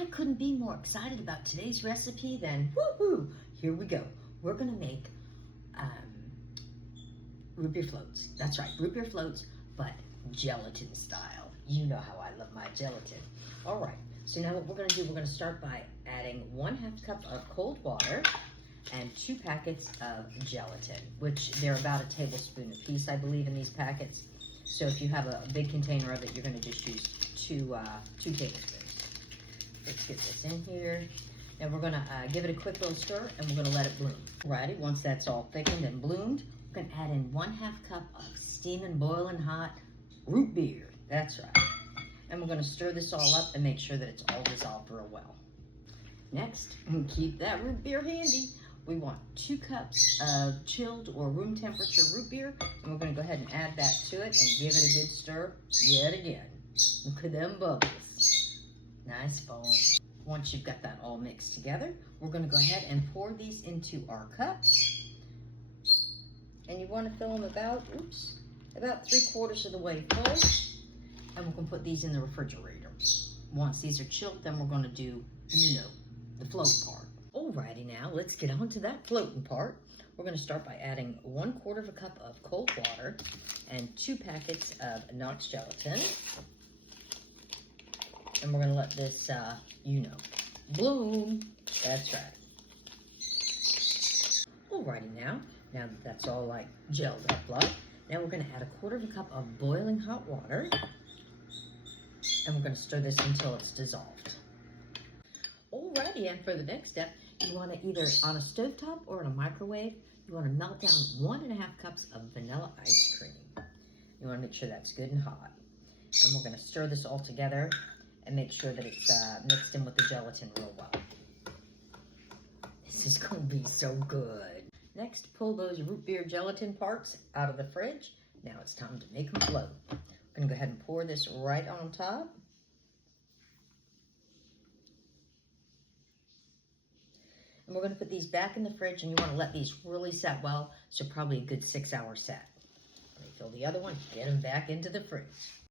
I couldn't be more excited about today's recipe than, woohoo, here we go. We're gonna make root beer floats. That's right, root beer floats, but gelatin style. You know how I love my gelatin. All right, so now what we're gonna do, we're gonna start by adding 1/2 cup of cold water and 2 packets of gelatin, which they're about a tablespoon a piece, I believe, in these packets. So if you have a big container of it, you're gonna just use two tablespoons. Let's get this in here. And we're gonna give it a quick little stir, and we're gonna let it bloom. Righty, once that's all thickened and bloomed, we're gonna add in 1/2 cup of steaming, boiling hot root beer. That's right. And we're gonna stir this all up and make sure that it's all dissolved real well. Next, keep that root beer handy. We want 2 cups of chilled or room temperature root beer, and we're gonna go ahead and add that to it and give it a good stir yet again. Look at them bubbles. Nice foam. Once you've got that all mixed together, we're gonna go ahead and pour these into our cups. And you wanna fill them about 3/4 of the way full. And we're gonna put these in the refrigerator. Once these are chilled, then we're gonna do, the floating part. Alrighty, now let's get on to that floating part. We're gonna start by adding 1/4 cup of cold water and 2 packets of Knox gelatin. And we're gonna let this, bloom. That's right. Alrighty, now that that's all like gelled up, now we're gonna add 1/4 cup of boiling hot water. And we're gonna stir this until it's dissolved. Alrighty, and for the next step, you wanna either on a stovetop or in a microwave, you wanna melt down 1.5 cups of vanilla ice cream. You wanna make sure that's good and hot. And we're gonna stir this all together and make sure that it's mixed in with the gelatin real well. This is gonna be so good. Next, pull those root beer gelatin parts out of the fridge. Now it's time to make them float. I'm gonna go ahead and pour this right on top. And we're gonna put these back in the fridge, and you wanna let these really set well, so probably a good 6-hour set. Refill the other one, get them back into the fridge.